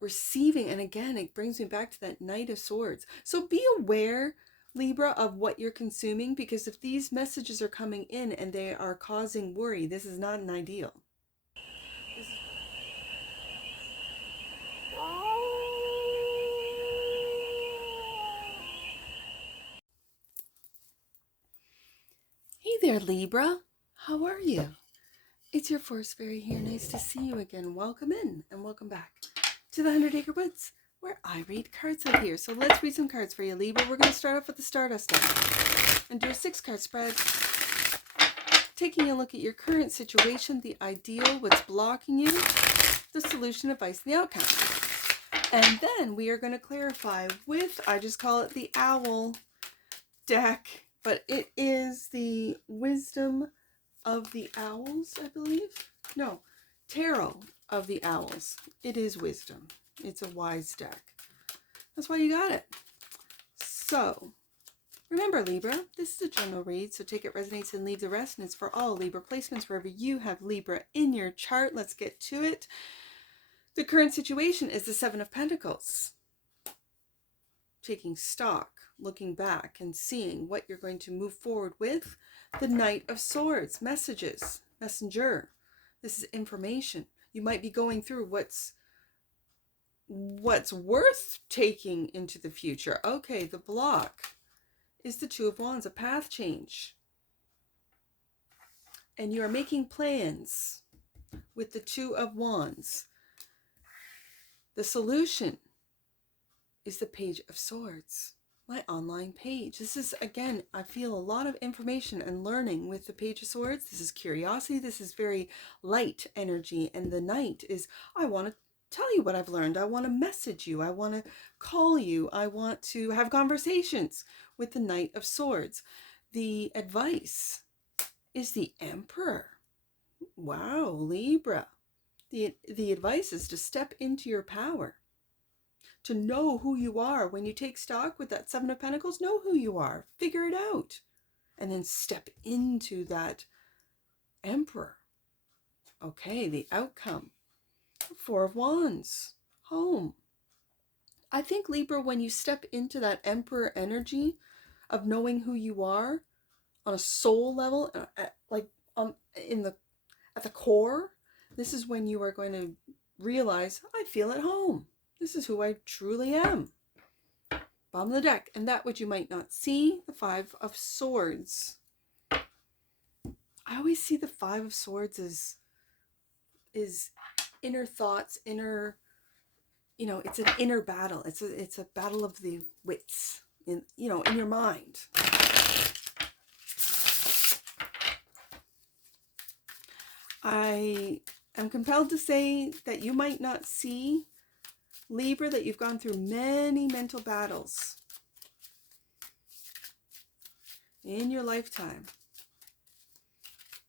receiving. And again, it brings me back to that Knight of Swords. So be aware, Libra, of what you're consuming, because if these messages are coming in and they are causing worry, this is not an ideal. Hey there, Libra. How are you? It's your Force Fairy here. Nice to see you again. Welcome in and welcome back to the 100 Acre Woods, where I read cards out here. So let's read some cards for you, Libra. We're going to start off with the Stardust deck and do a 6-card spread, taking a look at your current situation, the ideal, what's blocking you, the solution, advice, and the outcome. And then we are going to clarify with, I just call it the Owl deck, but it is the Wisdom of the Owls, I believe. No, Tarot of the Owls. It is wisdom. It's a wise deck. That's why you got it. So, remember, Libra, this is a general read, so take it, resonates, and leave the rest. And it's for all Libra placements wherever you have Libra in your chart. Let's get to it. The current situation is the Seven of Pentacles. Taking stock, looking back, and seeing what you're going to move forward with. The Knight of Swords, messages, messenger. This is information. You might be going through what's worth taking into the future. Okay, the block is the Two of Wands, a path change. And you are making plans with the Two of Wands. The solution is the Page of Swords, my online page. This is, again, I feel a lot of information and learning with the Page of Swords. This is curiosity. This is very light energy. And the Knight is, I want to tell you what I've learned. I want to message you. I want to call you. I want to have conversations with the Knight of Swords. The advice is the Emperor. Wow, Libra. The advice is to step into your power, to know who you are. When you take stock with that Seven of Pentacles, know who you are, figure it out, and then step into that Emperor. Okay, the outcome. Four of Wands, home. I think, Libra, when you step into that Emperor energy of knowing who you are on a soul level, like at the core, this is when you are going to realize, I feel at home. This is who I truly am. Bottom of the deck. And that which you might not see, the Five of Swords. I always see the Five of Swords is inner thoughts, inner, it's an inner battle. It's a battle of the wits in your mind. I am compelled to say that you might not see, Libra, that you've gone through many mental battles in your lifetime.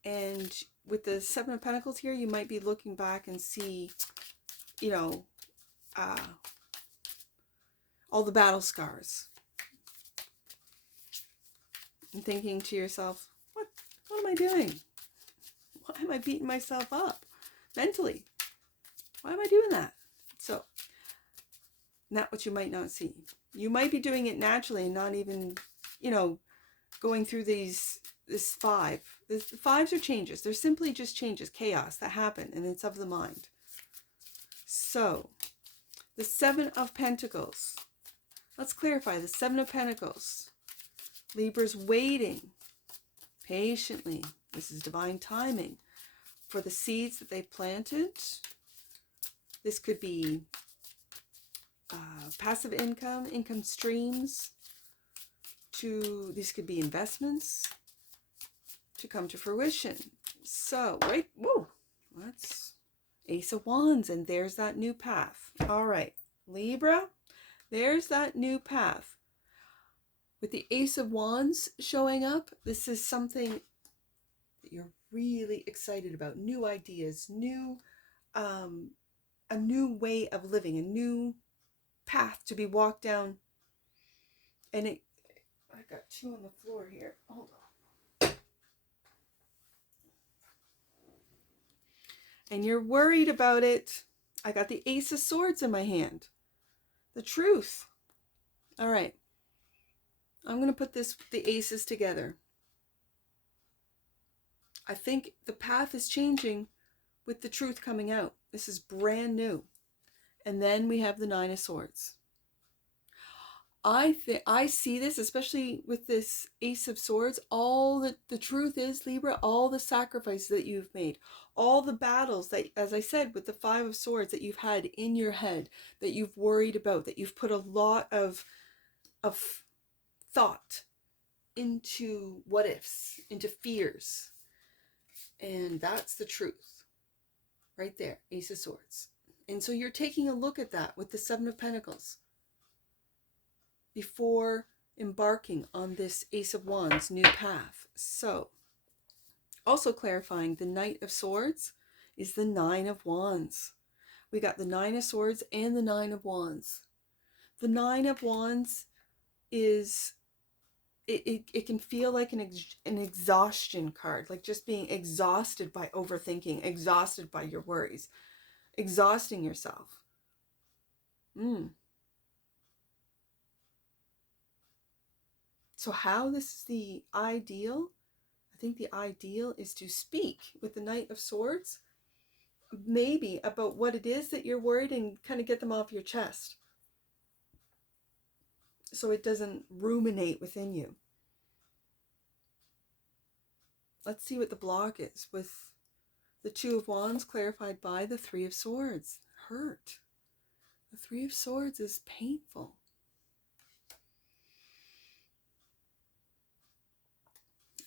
And with the Seven of Pentacles here, you might be looking back and see, all the battle scars. And thinking to yourself, what am I doing? Why am I beating myself up mentally? Why am I doing that? So, not what you might not see. You might be doing it naturally and not even, going through this five. The fives are changes. They're simply just changes, chaos that happen, and it's of the mind. So, the Seven of Pentacles. Let's clarify the Seven of Pentacles. Libra's waiting patiently. This is divine timing for the seeds that they planted. This could be passive income streams. These could be investments to come to fruition. So, right, whoa, that's Ace of Wands, and there's that new path. All right, Libra, there's that new path. With the Ace of Wands showing up, this is something that you're really excited about. New ideas, a new way of living, a new path to be walked down. And I got two on the floor here. Hold on. And you're worried about it. I got the Ace of Swords in my hand. The truth. All right. I'm going to put the aces together. I think the path is changing with the truth coming out. This is brand new. And then we have the Nine of Swords. I see this, especially with this Ace of Swords, all the truth is, Libra, all the sacrifices that you've made, all the battles that, as I said, with the Five of Swords that you've had in your head, that you've worried about, that you've put a lot of thought into what ifs, into fears. And that's the truth right there, Ace of Swords. And so you're taking a look at that with the Seven of Pentacles before embarking on this Ace of Wands new path. So also clarifying, the Knight of Swords is the Nine of Wands. We got the Nine of Swords and the Nine of Wands. The Nine of Wands is, it can feel like an exhaustion card, like just being exhausted by overthinking, exhausted by your worries, exhausting yourself. So how this is the ideal? I think the ideal is to speak with the Knight of Swords, maybe about what it is that you're worried, and kind of get them off your chest so it doesn't ruminate within you. Let's see what the block is with the Two of Wands clarified by the Three of Swords. Hurt. The Three of Swords is painful.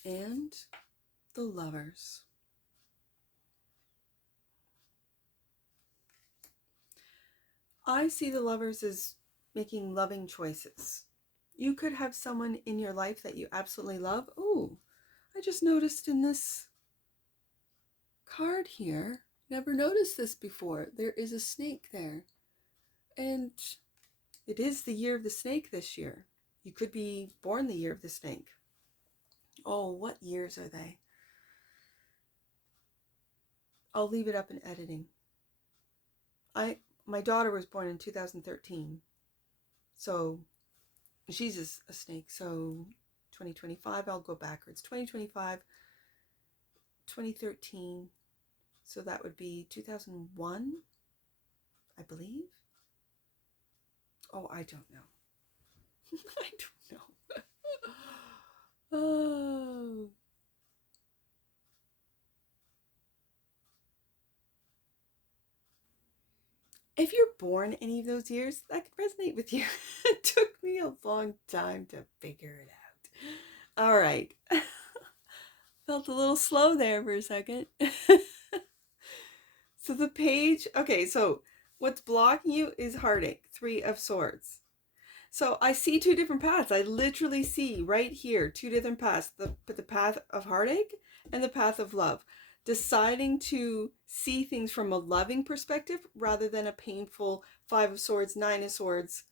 And the Lovers. I see the Lovers as making loving choices. You could have someone in your life that you absolutely love. Ooh, I just noticed in this card here, never noticed this before, there is a snake there. And it is the year of the snake this year. You could be born the year of the snake. Oh, what years are they? I'll leave it up in editing. My daughter was born in 2013. So she's a snake. So 2025, I'll go backwards. 2025, 2013. So that would be 2001, I believe. Oh, I don't know. I don't know. Oh. If you're born any of those years, that could resonate with you. It took me a long time to figure it out. All right. Felt a little slow there for a second. So the page, okay, so what's blocking you is heartache, Three of Swords. So I see two different paths. I literally see right here two different paths, the path of heartache and the path of love. Deciding to see things from a loving perspective rather than a painful Five of Swords, Nine of Swords,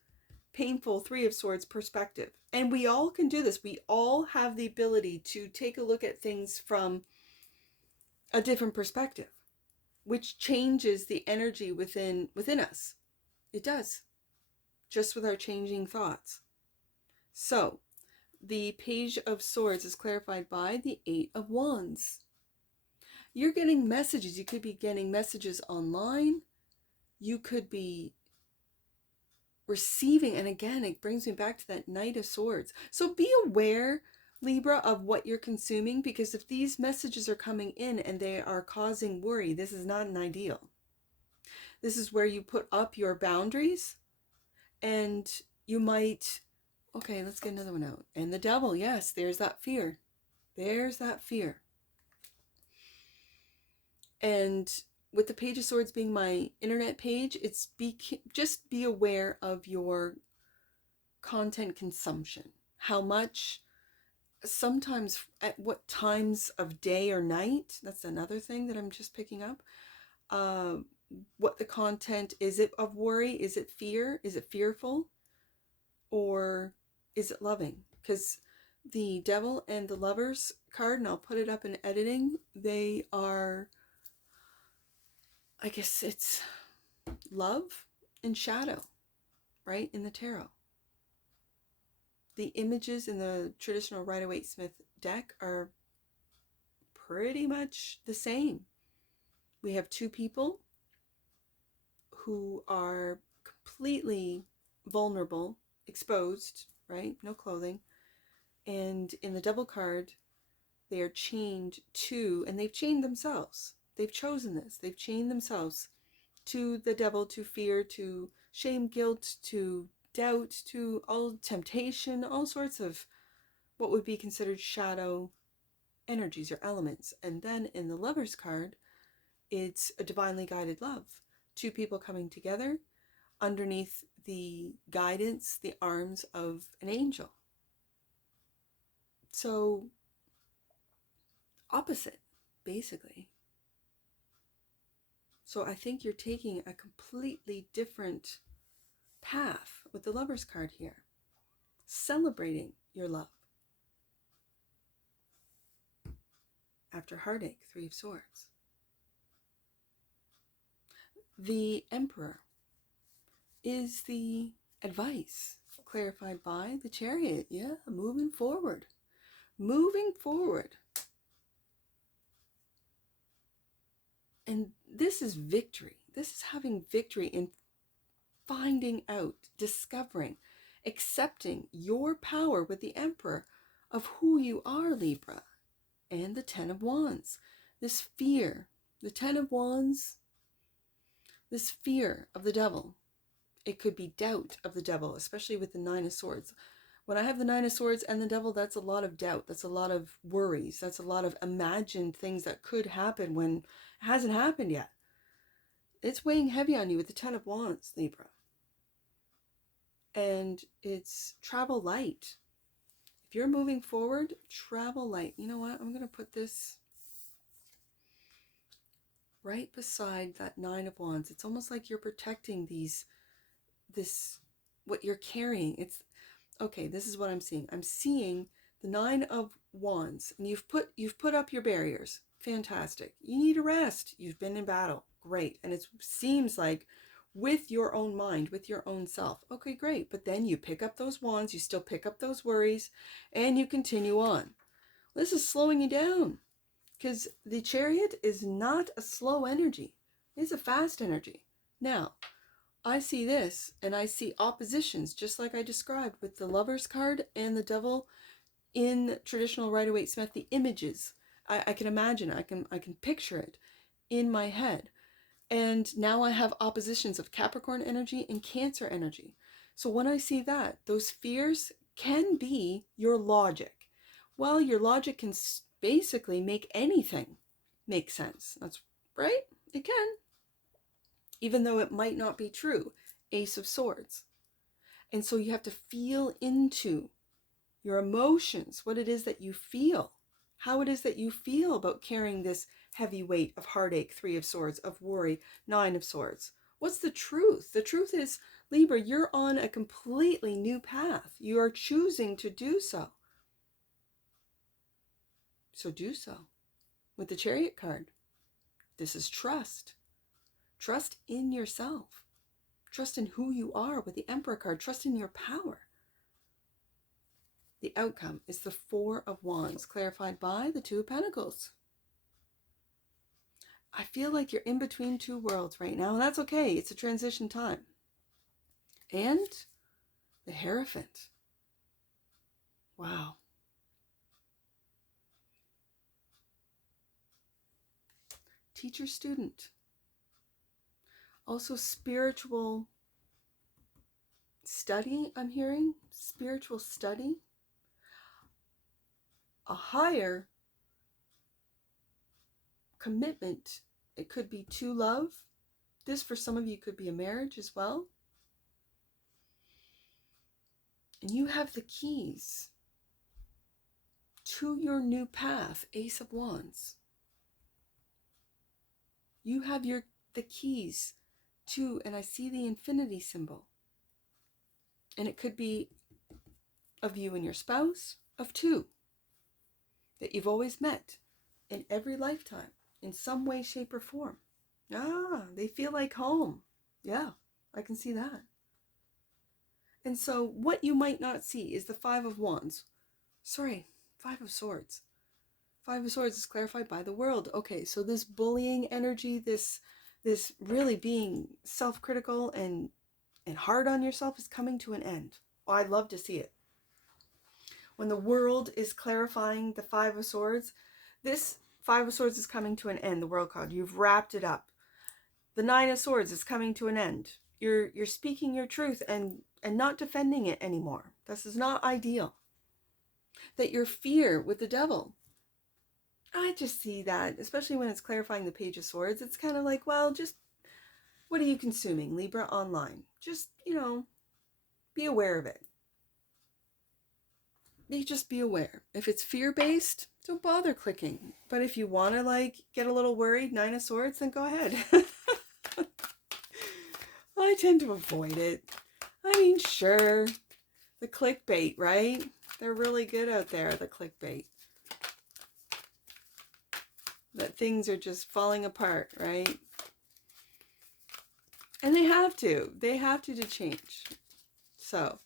painful Three of Swords perspective. And we all can do this. We all have the ability to take a look at things from a different perspective, which changes the energy within us. It does, just with our changing thoughts. So the Page of Swords is clarified by the Eight of Wands. You're getting messages. You could be getting messages online. You could be receiving, and again, it brings me back to that Knight of Swords. So be aware, Libra, of what you're consuming, because if these messages are coming in and they are causing worry, this is not an ideal. This is where you put up your boundaries, and you might, okay, let's get another one out. And the Devil, yes, there's that fear. There's that fear. And with the Page of Swords being my internet page, it's just be aware of your content consumption. How much, sometimes at what times of day or night, that's another thing that I'm just picking up. What the content, is it of worry? Is it fear? Is it fearful? Or is it loving? Because the Devil and the Lovers card, and I'll put it up in editing, they are, I guess it's love and shadow, right, in the tarot. The images in the traditional Rider-Waite-Smith deck are pretty much the same. We have two people who are completely vulnerable, exposed, right? No clothing. And in the Devil card, they are chained to, and they've chained themselves. They've chosen this. They've chained themselves to the devil, to fear, to shame, guilt, to doubt, to all temptation, all sorts of what would be considered shadow energies or elements. And then in the Lover's card, it's a divinely guided love. Two people coming together underneath the guidance, the arms of an angel. So, opposite, basically. So I think you're taking a completely different path with the Lover's card here. Celebrating your love. After heartache, Three of Swords. The Emperor is the advice clarified by the Chariot. Yeah, moving forward. Moving forward. And this is victory. This is having victory in finding out, discovering, accepting your power with the Emperor of who you are, Libra. And the Ten of Wands. This fear, the Ten of Wands, this fear of the devil. It could be doubt of the devil, especially with the Nine of Swords. When I have the Nine of Swords and the devil, that's a lot of doubt. That's a lot of worries. That's a lot of imagined things that could happen when it hasn't happened yet. It's weighing heavy on you with the Ten of Wands, Libra. And it's travel light. If you're moving forward, travel light. You know what? I'm going to put this right beside that Nine of Wands. It's almost like you're protecting what you're carrying. It's, okay, this is what I'm seeing. I'm seeing the Nine of Wands, and you've put up your barriers. Fantastic. You need a rest. You've been in battle. Great. And it seems like with your own mind, with your own self. Okay, great. But then you pick up those wands, you still pick up those worries, and you continue on. This is slowing you down, because the Chariot is not a slow energy. It's a fast energy. Now, I see this, and I see oppositions, just like I described with the Lover's card and the Devil in traditional Rider-Waite-Smith, the images. I can imagine, I can picture it in my head. And now I have oppositions of Capricorn energy and Cancer energy. So when I see that, those fears can be your logic. Well, your logic can basically make anything make sense. That's right, it can. Even though it might not be true. Ace of Swords. And so you have to feel into your emotions, what it is that you feel, how it is that you feel about carrying this heavy weight of heartache, Three of Swords, of worry, Nine of Swords. What's the truth? The truth is, Libra, you're on a completely new path. You are choosing to do so. So do so. With the Chariot card, this is trust. Trust in yourself. Trust in who you are with the Emperor card. Trust in your power. The outcome is the Four of Wands, clarified by the Two of Pentacles. I feel like you're in between two worlds right now, and that's okay. It's a transition time. And the Hierophant. Wow. Teacher, student. Also spiritual study, I'm hearing. Spiritual study. A higher commitment. It could be to love. This, for some of you, could be a marriage as well. And you have the keys to your new path, Ace of Wands. You have the keys to, and I see the infinity symbol. And it could be of you and your spouse, of two, that you've always met in every lifetime, in some way, shape, or form. They feel like home. Yeah, I can see that. And so what you might not see is the Five of Wands. Sorry, Five of Swords. Five of Swords is clarified by the world. Okay, so this bullying energy, this really being self-critical and hard on yourself is coming to an end. Oh, I'd love to see it. When the world is clarifying the Five of Swords, this Five of Swords is coming to an end, the World card. You've wrapped it up. The Nine of Swords is coming to an end. You're speaking your truth and not defending it anymore. This is not ideal. That your fear with the devil, I just see that, especially when it's clarifying the Page of Swords, it's kind of like, well, just what are you consuming, Libra, online? Just, be aware of it. Just be aware. If it's fear-based, don't bother clicking. But if you want to, like, get a little worried, Nine of Swords, then go ahead. I tend to avoid it. I mean, sure, the clickbait, right? They're really good out there, the clickbait. That things are just falling apart, right? And they have to. They have to change. So,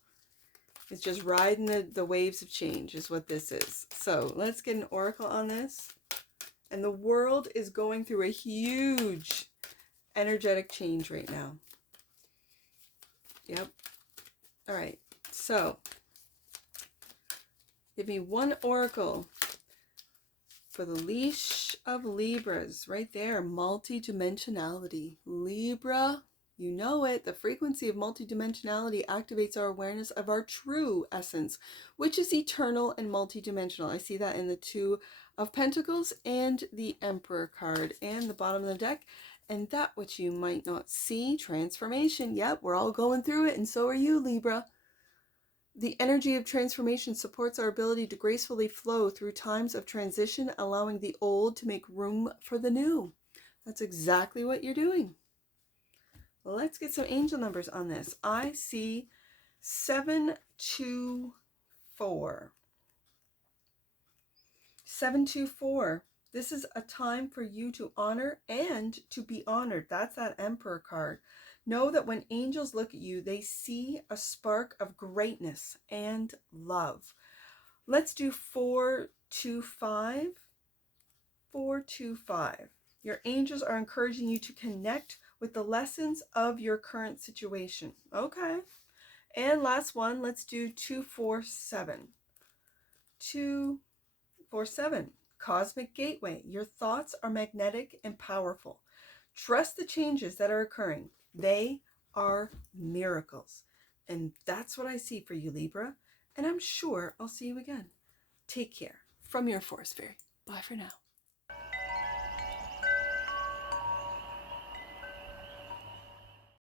it's just riding the waves of change is what this is. So, let's get an oracle on this. And the world is going through a huge energetic change right now. Yep. All right. So, give me one oracle for the leash of Libras. Right there. Multidimensionality. Libra, you know it. The frequency of multidimensionality activates our awareness of our true essence, which is eternal and multidimensional. I see that in the Two of Pentacles and the Emperor card and the bottom of the deck. And that which you might not see, transformation. Yep, we're all going through it, and so are you, Libra. The energy of transformation supports our ability to gracefully flow through times of transition, allowing the old to make room for the new. That's exactly what you're doing. Well, let's get some angel numbers on this. I see 724. 724. This is a time for you to honor and to be honored. That's that Emperor card. Know that when angels look at you, they see a spark of greatness and love. Let's do 425. 425. Your angels are encouraging you to connect with the lessons of your current situation. Okay. And last one, let's do 247. 247. Cosmic Gateway. Your thoughts are magnetic and powerful. Trust the changes that are occurring. They are miracles. And that's what I see for you, Libra. And I'm sure I'll see you again. Take care. From your Forest Fairy. Bye for now.